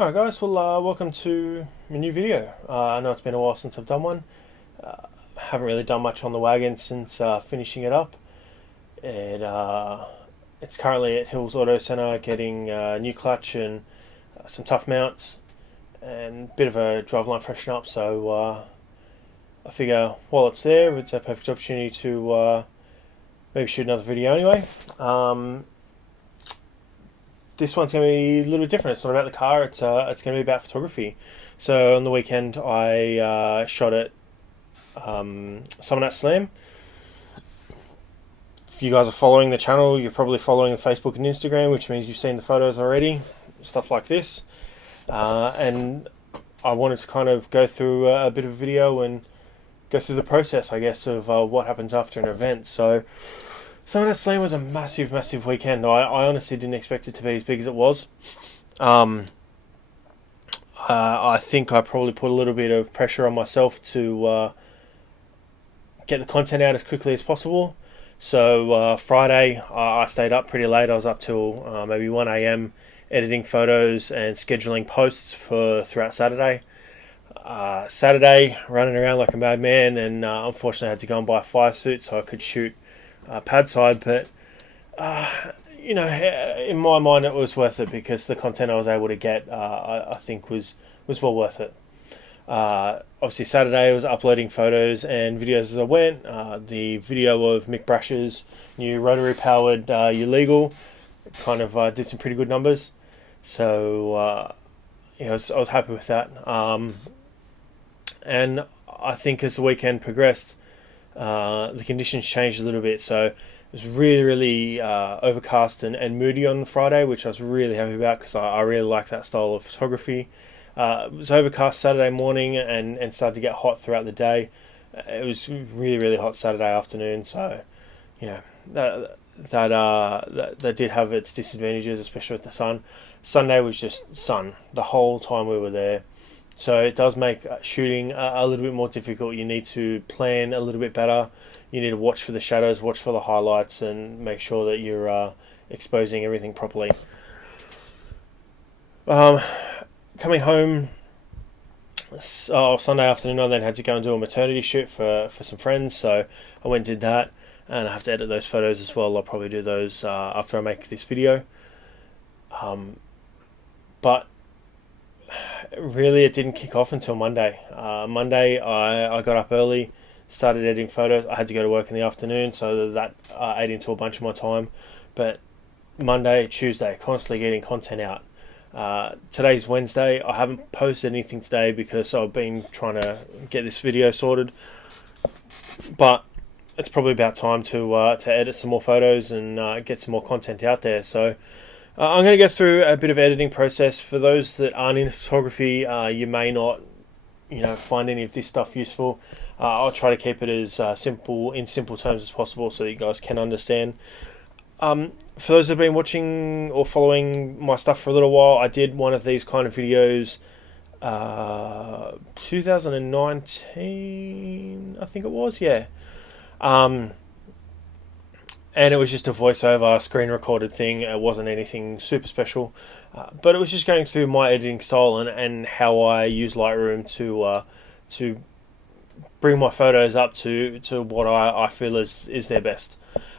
Alright guys, well welcome to my new video. I know it's been a while since I've done one. Haven't really done much on the wagon since finishing it up. It's currently at Hills Auto Centre getting a new clutch and some tough mounts and a bit of a driveline freshen up, so I figure while it's there it's a perfect opportunity to maybe shoot another video anyway. This one's going to be a little bit different. It's not about the car. It's going to be about photography. So on the weekend, I shot at Summer Nat Slam. If you guys are following the channel, you're probably following the Facebook and Instagram, which means you've seen the photos already. Stuff like this, and I wanted to kind of go through a bit of a video and go through the process, I guess, of what happens after an event. So Summer Nat Slam was a massive, massive weekend. I honestly didn't expect it to be as big as it was. I think I probably put a little bit of pressure on myself to get the content out as quickly as possible. So Friday, I stayed up pretty late. I was up till maybe 1 a.m. editing photos and scheduling posts for throughout Saturday. Saturday, running around like a madman, and unfortunately I had to go and buy a fire suit so I could shoot pad side, but in my mind it was worth it because the content I was able to get I think was well worth it. Obviously Saturday I was uploading photos and videos as I went. The video of Mick Brash's new rotary powered Ulegal kind of did some pretty good numbers, so I was happy with that. And I think as the weekend progressed, the conditions changed a little bit, so it was really overcast and moody on Friday, which I was really happy about because I really like that style of photography. It was overcast Saturday morning and started to get hot throughout the day. It was really hot Saturday afternoon, so yeah, that did have its disadvantages, especially with the sun. Sunday was just sun the whole time we were there. So it does make shooting a little bit more difficult. You need to plan a little bit better. You need to watch for the shadows, watch for the highlights, and make sure that you're exposing everything properly. Coming home Sunday afternoon, I then had to go and do a maternity shoot for some friends. So I went and did that, and I have to edit those photos as well. I'll probably do those after I make this video. But really it didn't kick off until Monday. Monday I got up early, started editing photos. I had to go to work in the afternoon, so that ate into a bunch of my time. But Monday, Tuesday, constantly getting content out. Today's Wednesday. I haven't posted anything today because I've been trying to get this video sorted. But it's probably about time to edit some more photos and get some more content out there. So I'm going to go through a bit of editing process. For those that aren't in photography, you may not, find any of this stuff useful. I'll try to keep it as simple terms as possible so that you guys can understand. For those that have been watching or following my stuff for a little while, I did one of these kind of videos 2019, I think it was, yeah. And it was just a voiceover, screen recorded thing. It wasn't anything super special, but it was just going through my editing style and how I use Lightroom to bring my photos up to what I feel is their best.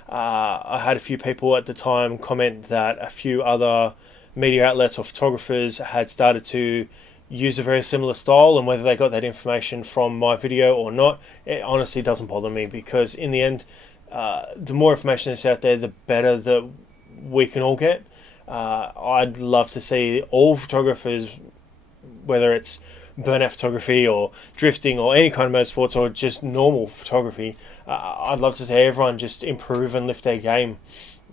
I had a few people at the time comment that a few other media outlets or photographers had started to use a very similar style, and whether they got that information from my video or not, it honestly doesn't bother me, because in the end, the more information that's out there, the better that we can all get. I'd love to see all photographers, whether it's burnout photography or drifting or any kind of motorsports or just normal photography, I'd love to see everyone just improve and lift their game,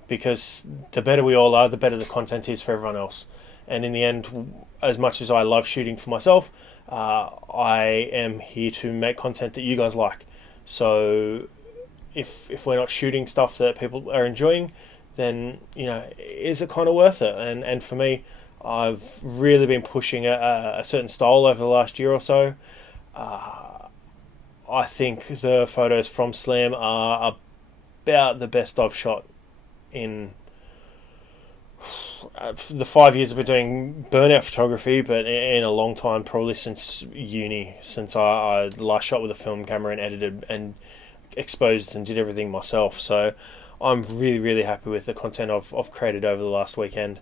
because the better we all are, the better the content is for everyone else. And in the end, as much as I love shooting for myself, I am here to make content that you guys like. So if we're not shooting stuff that people are enjoying, then is it kind of worth it? And for me, I've really been pushing a certain style over the last year or so. I think the photos from Slam are about the best I've shot in the 5 years I've been doing burnout photography, but in a long time, probably since uni, since I last shot with a film camera and edited and exposed and did everything myself. So I'm really, really happy with the content I've created over the last weekend,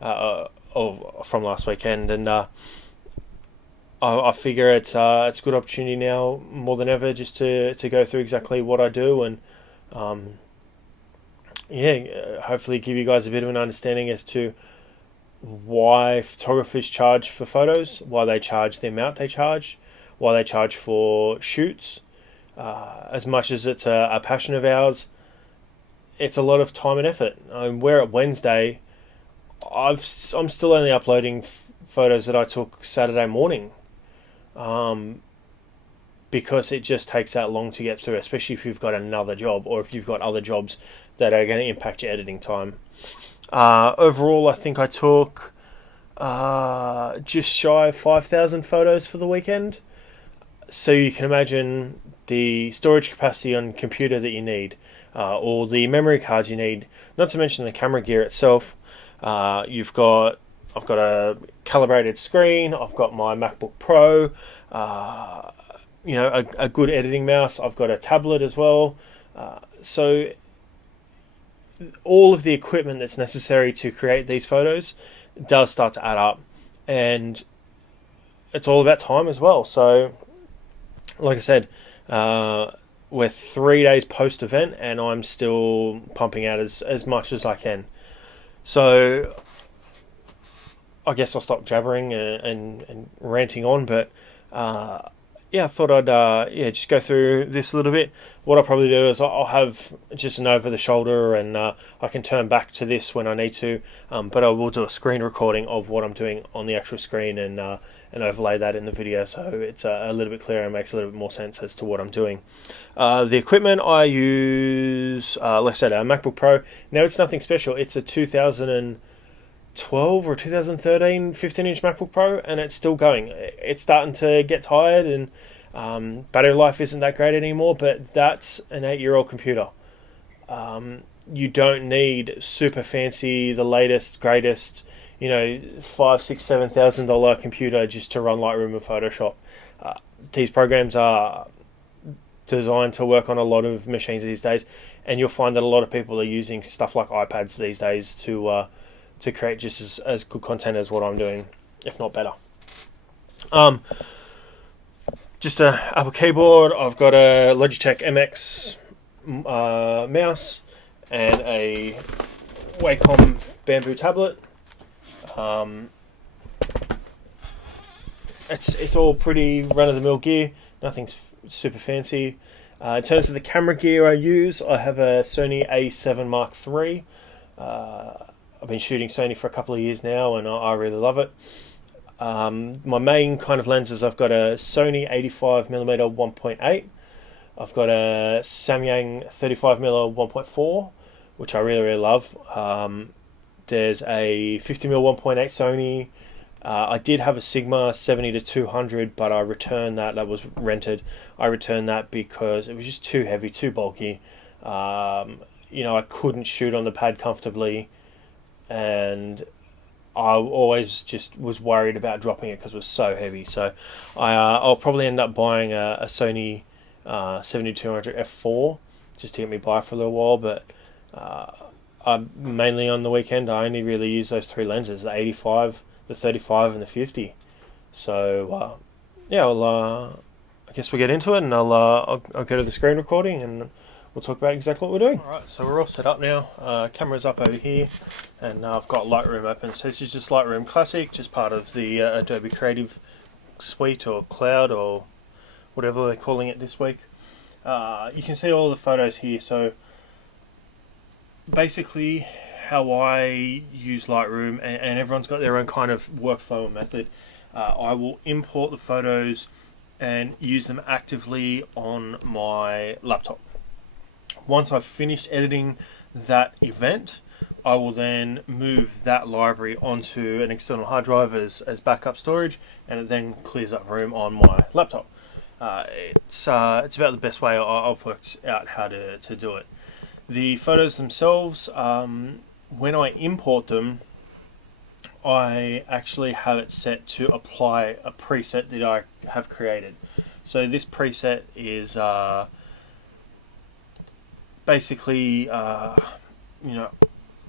from last weekend, and I figure it's a good opportunity now more than ever just to go through exactly what I do, and hopefully give you guys a bit of an understanding as to why photographers charge for photos, why they charge the amount they charge, why they charge for shoots. As much as it's a passion of ours, it's a lot of time and effort. We're at Wednesday. I'm still only uploading photos that I took Saturday morning, because it just takes that long to get through, especially if you've got another job or if you've got other jobs that are going to impact your editing time. Overall, I think I took just shy of 5,000 photos for the weekend. So you can imagine the storage capacity on computer that you need, or the memory cards you need, not to mention the camera gear itself. I've got a calibrated screen, I've got my MacBook Pro, a good editing mouse, I've got a tablet as well. So all of the equipment that's necessary to create these photos does start to add up, and it's all about time as well. So like I said, we're 3 days post event and I'm still pumping out as much as I can. So I guess I'll stop jabbering and ranting on, but I thought I'd just go through this a little bit. What I'll probably do is I'll have just an over the shoulder, and I can turn back to this when I need to, but I will do a screen recording of what I'm doing on the actual screen and overlay that in the video, so it's a little bit clearer and makes a little bit more sense as to what I'm doing. The equipment I use, like I said, a MacBook Pro. Now, it's nothing special. It's a 2012 or 2013 15-inch MacBook Pro, and it's still going. It's starting to get tired, and battery life isn't that great anymore, but that's an 8-year-old computer. You don't need super fancy, the latest, greatest, $5,000, $6,000, $7,000 computer just to run Lightroom and Photoshop. These programs are designed to work on a lot of machines these days, and you'll find that a lot of people are using stuff like iPads these days to create just as good content as what I'm doing, if not better. Just an Apple keyboard. I've got a Logitech MX mouse and a Wacom Bamboo tablet. It's all pretty run-of-the-mill gear. Nothing's super fancy. In terms of the camera gear I use, I have a Sony A7 Mark III. I've been shooting Sony for a couple of years now, and I really love it. My main kind of lenses, I've got a Sony 85mm 1.8. I've got a Samyang 35mm 1.4, which I really, really love. There's a 50mm 1.8 Sony. I did have a Sigma 70-200, but I returned that. That was rented. I returned that because it was just too heavy, too bulky. I couldn't shoot on the pad comfortably, and I always just was worried about dropping it because it was so heavy. So I'll probably end up buying a Sony 70-200 f4 just to get me by for a little while. But I'm mainly on the weekend, I only really use those three lenses: the 85, the 35, and the 50. So I guess we'll get into it, and I'll go to the screen recording and we'll talk about exactly what we're doing. Alright, so we're all set up now. Camera's up over here, and I've got Lightroom open. So this is just Lightroom Classic, just part of the Adobe Creative Suite or Cloud or whatever they're calling it this week. You can see all the photos here. So basically how I use Lightroom, and everyone's got their own kind of workflow and method. I will import the photos and use them actively on my laptop. Once I've finished editing that event, I will then move that library onto an external hard drive as backup storage, and it then clears up room on my laptop. It's about the best way I've worked out how to do it. The photos themselves, when I import them, I actually have it set to apply a preset that I have created. So this preset is basically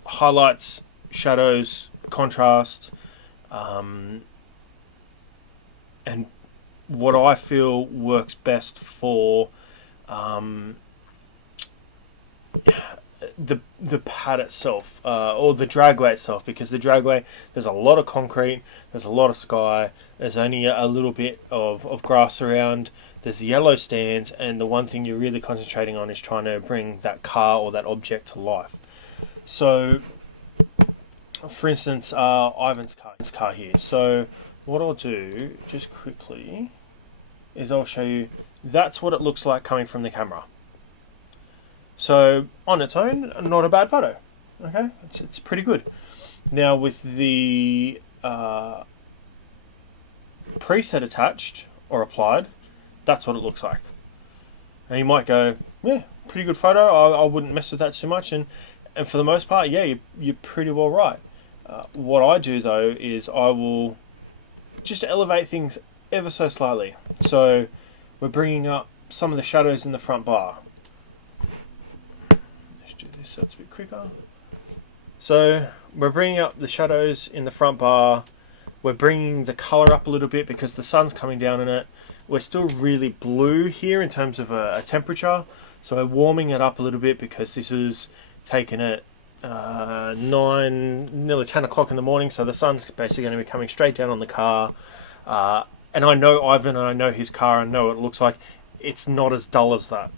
highlights, shadows, contrast, and what I feel works best for the pad itself, or the dragway itself, because the dragway, there's a lot of concrete, there's a lot of sky, there's only a little bit of grass around, there's the yellow stands, and the one thing you're really concentrating on is trying to bring that car or that object to life. So, for instance, Ivan's car here. So what I'll do, just quickly, is I'll show you, that's what it looks like coming from the camera. So on its own, not a bad photo. Okay, it's pretty good. Now with the preset attached or applied, that's what it looks like. And you might go, yeah, pretty good photo. I wouldn't mess with that too much. And for the most part, yeah, you're pretty well right. What I do though is I will just elevate things ever so slightly. So we're bringing up some of the shadows in the front bar. Do this so it's a bit quicker. So we're bringing up the shadows in the front bar. We're bringing the color up a little bit because the sun's coming down in it. We're still really blue here in terms of a temperature, so we're warming it up a little bit because this is taken at 9, nearly 10 o'clock in the morning, so the sun's basically going to be coming straight down on the car. And I know Ivan, and I know his car, and know what it looks like. It's not as dull as that.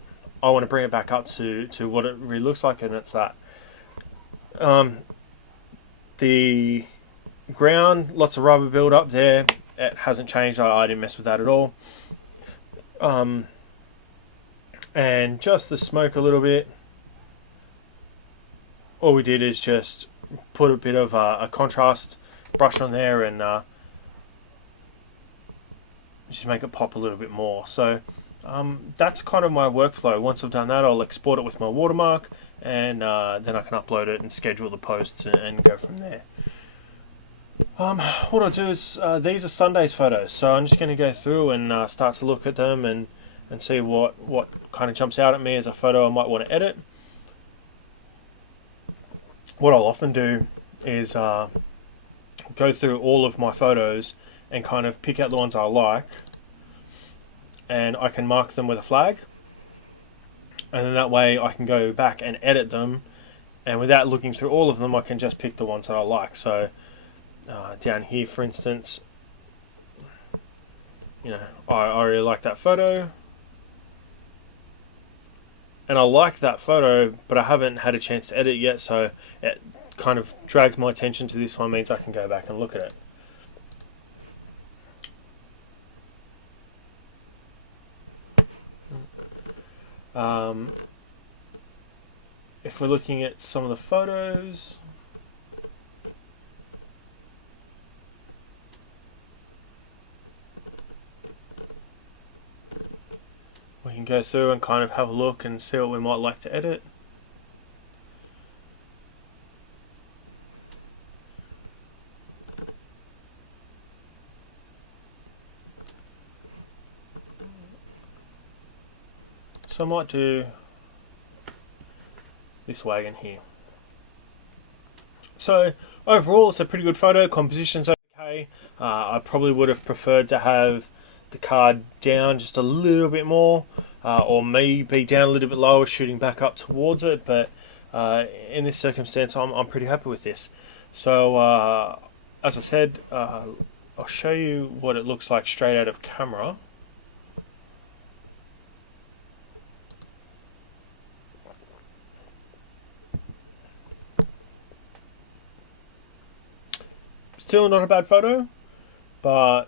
I want to bring it back up to what it really looks like, and it's that. The ground, lots of rubber build up there. It hasn't changed. I didn't mess with that at all. And just the smoke a little bit. All we did is just put a bit of a contrast brush on there and just make it pop a little bit more. So that's kind of my workflow. Once I've done that, I'll export it with my watermark, and then I can upload it and schedule the posts and go from there. What I'll do is, these are Sunday's photos, so I'm just going to go through and start to look at them and see what kind of jumps out at me as a photo I might want to edit. What I'll often do is go through all of my photos and kind of pick out the ones I like, and I can mark them with a flag, and then that way I can go back and edit them, and without looking through all of them I can just pick the ones that I like. So down here, for instance, I really like that photo, and I like that photo, but I haven't had a chance to edit yet, so it kind of drags my attention to this one, means I can go back and look at it. If we're looking at some of the photos, we can go through and kind of have a look and see what we might like to edit. So I might do this wagon here. So overall, it's a pretty good photo. Composition's okay. I probably would have preferred to have the car down just a little bit more, or maybe down a little bit lower, shooting back up towards it. But in this circumstance, I'm pretty happy with this. So as I said, I'll show you what it looks like straight out of camera. Still not a bad photo, but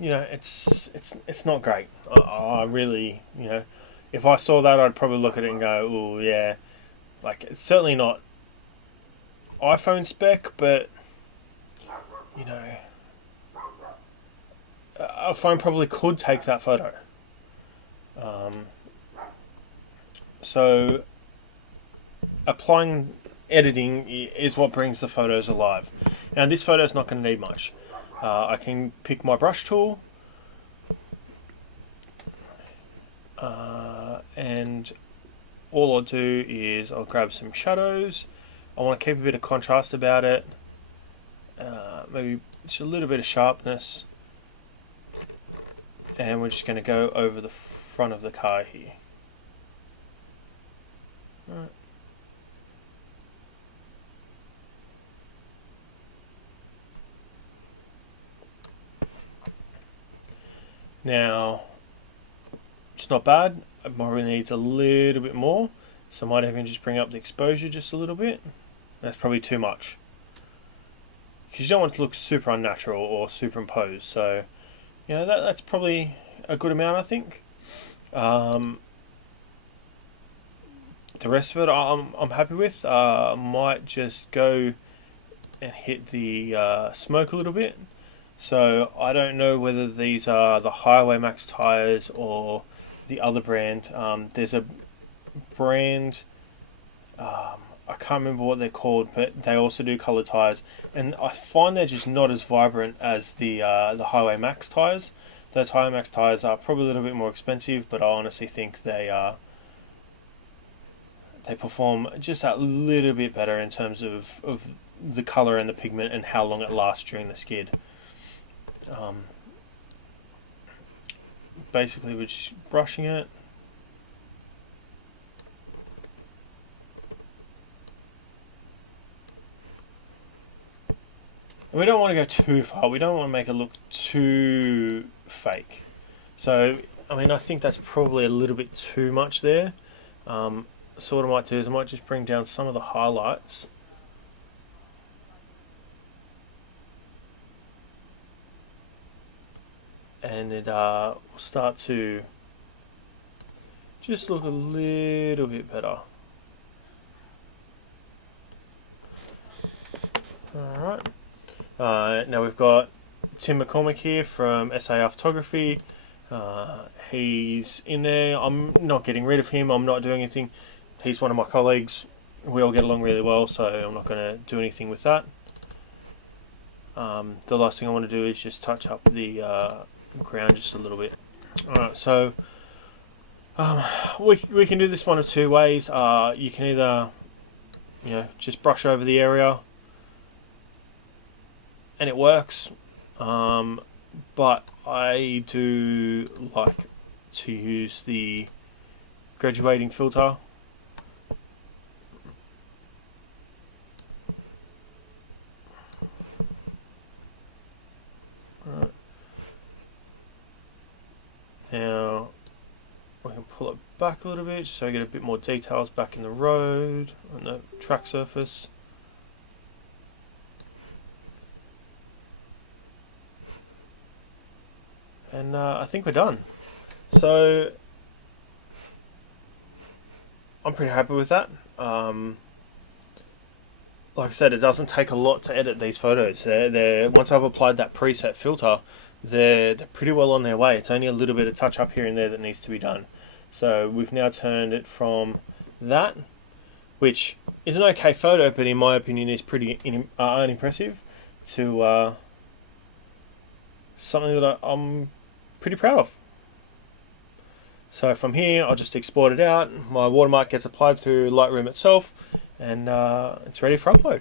it's not great. I really, if I saw that, I'd probably look at it and go, oh yeah, like it's certainly not iPhone spec, but a phone probably could take that photo. So applying editing is what brings the photos alive. Now this photo is not going to need much. I can pick my brush tool, and all I'll do is I'll grab some shadows. I want to keep a bit of contrast about it, maybe just a little bit of sharpness, and we're just going to go over the front of the car here. Right. Now, it's not bad. It probably needs a little bit more, so I might even just bring up the exposure just a little bit. That's probably too much, because you don't want it to look super unnatural or superimposed. So, that's probably a good amount, I think. The rest of it, I'm happy with. I might just go and hit the smoke a little bit. So I don't know whether these are the Highway Max tires or the other brand. There's a brand, I can't remember what they're called, but they also do colored tires, and I find they're just not as vibrant as the Highway Max tires. Those Highway Max tires are probably a little bit more expensive, but I honestly think they perform just a little bit better in terms of the color and the pigment and how long it lasts during the skid. Basically, we're just brushing it. And we don't want to go too far. We don't want to make it look too fake. So, I think that's probably a little bit too much there. So what I might do is I might just bring down some of the highlights. And it will start to just look a little bit better. Alright. Now we've got Tim McCormick here from SAR Photography. He's in there. I'm not getting rid of him. I'm not doing anything. He's one of my colleagues. We all get along really well, so I'm not going to do anything with that. The last thing I want to do is just touch up the ground just a little bit. Alright, so we can do this one of two ways. You can either just brush over the area and it works, but I do like to use the graduating filter. Right. Now we can pull it back a little bit so I get a bit more details back in the road on the track surface. And I think we're done. So I'm pretty happy with that. Like I said, it doesn't take a lot to edit these photos. They're once I've applied that preset filter, they're pretty well on their way. It's only a little bit of touch up here and there that needs to be done. So we've now turned it from that, which is an okay photo, but in my opinion is pretty unimpressive, to something that I'm pretty proud of. So from here, I'll just export it out. My watermark gets applied through Lightroom itself, and it's ready for upload.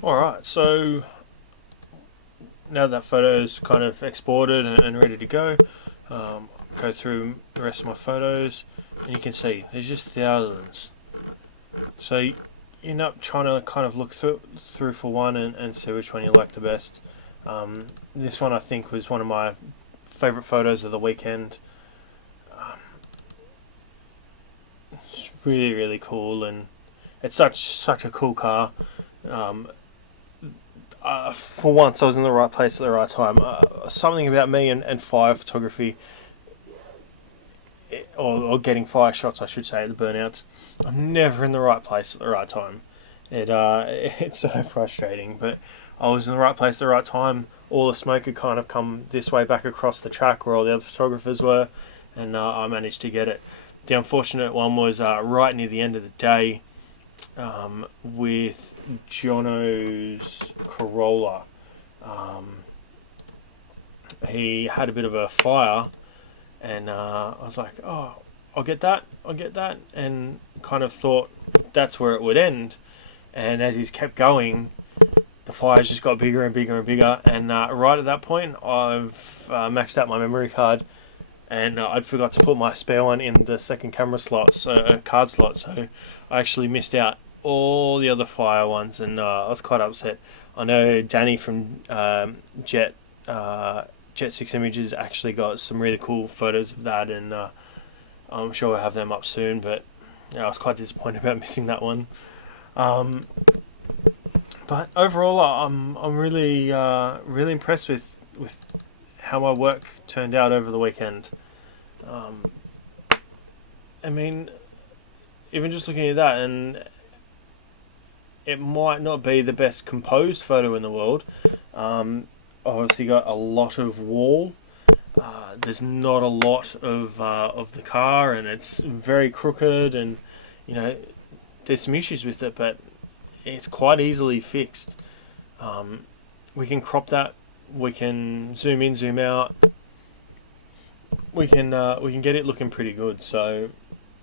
Alright, so now that photo's kind of exported and ready to go, go through the rest of my photos, and you can see there's just thousands. So you end up trying to kind of look through for one and see which one you like the best. This one I think was one of my favourite photos of the weekend. It's really, really cool, and it's such a cool car. For once I was in the right place at the right time. Something about me and fire photography, or getting fire shots, I should say, at the burnouts. I'm never in the right place at the right time. It's so frustrating, but I was in the right place at the right time. All the smoke had kind of come this way back across the track where all the other photographers were, and I managed to get it. The unfortunate one was right near the end of the day with Jono's Corolla. He had a bit of a fire, and I was like, oh, I'll get that, and kind of thought that's where it would end. And as he's kept going, the fires just got bigger and bigger and bigger. And right at that point, I've maxed out my memory card, and I'd forgot to put my spare one in the second camera slot, so card slot. So I actually missed out all the other fire ones, and I was quite upset. I know Danny from Jet 6 Images actually got some really cool photos of that, and I'm sure we'll have them up soon. But I was quite disappointed about missing that one. But overall, I'm really really impressed with how my work turned out over the weekend. I mean, even just looking at that, and it might not be the best composed photo in the world. Obviously, got a lot of wall. There's not a lot of the car, and it's very crooked, and there's some issues with it, but it's quite easily fixed. We can crop that. We can zoom in, zoom out. We can get it looking pretty good. So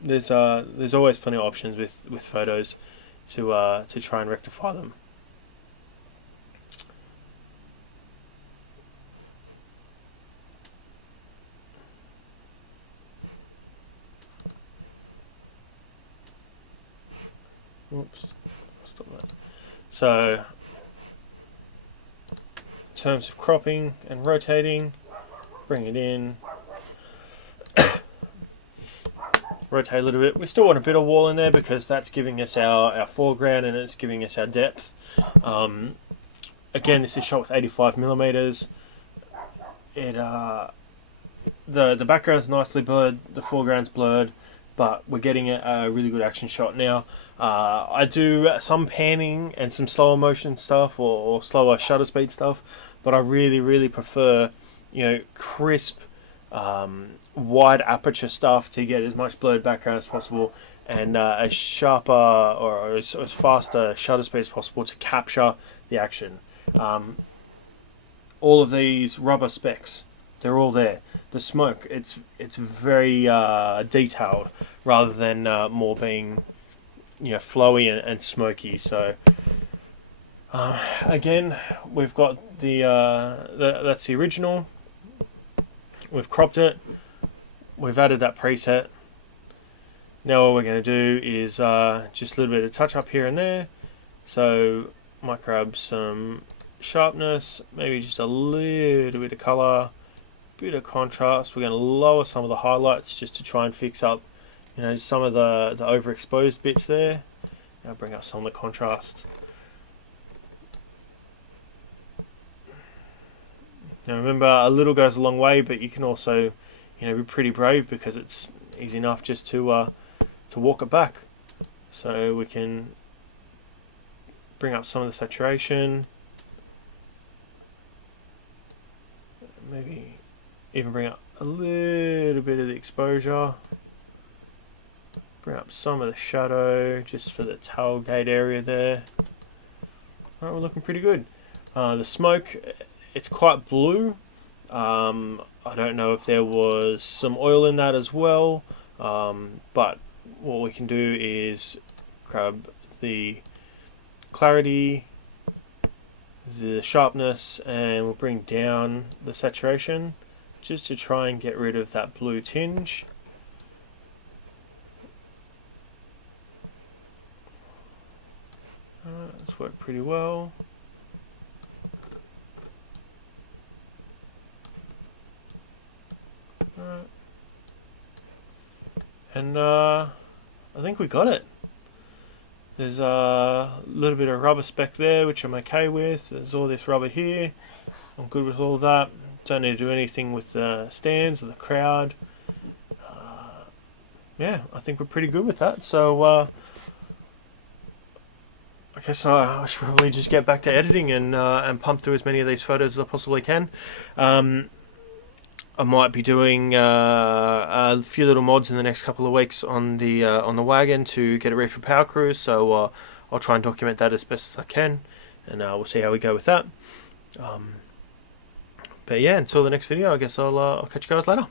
there's always plenty of options with photos to try and rectify them. Oops, stop that. So, in terms of cropping and rotating, bring it in, rotate a little bit. We still want a bit of wall in there because that's giving us our foreground and it's giving us our depth. Again, this is shot with 85mm. The background's nicely blurred, the foreground's blurred, but we're getting a really good action shot now. I do some panning and some slower motion stuff or slower shutter speed stuff, but I really, really prefer, crisp, wide aperture stuff to get as much blurred background as possible, and as sharper or as faster shutter speed as possible to capture the action. All of these rubber specks, they're all there. The smoke, it's very detailed rather than more being flowy and smoky. So again, we've got that's the original. We've cropped it. We've added that preset. Now what we're going to do is just a little bit of touch up here and there. So might grab some sharpness, maybe just a little bit of color, bit of contrast. We're going to lower some of the highlights just to try and fix up some of the overexposed bits there. Now bring up some of the contrast. Now remember, a little goes a long way, but you can also be pretty brave because it's easy enough just to walk it back. So we can bring up some of the saturation, maybe even bring up a little bit of the exposure, bring up some of the shadow just for the tailgate area there. Alright, we're looking pretty good. The smoke, it's quite blue. I don't know if there was some oil in that as well, but what we can do is grab the clarity, the sharpness, and we'll bring down the saturation just to try and get rid of that blue tinge. That's worked pretty well. And I think we got it. There's a little bit of rubber speck there, which I'm okay with. There's all this rubber here. I'm good with all that. Don't need to do anything with the stands or the crowd. yeah, I think we're pretty good with that. So I guess I should probably just get back to editing and pump through as many of these photos as I possibly can. I might be doing a few little mods in the next couple of weeks on the wagon to get it ready for Power Cruise. So I'll try and document that as best as I can, and we'll see how we go with that. But yeah, until the next video, I guess I'll catch you guys later.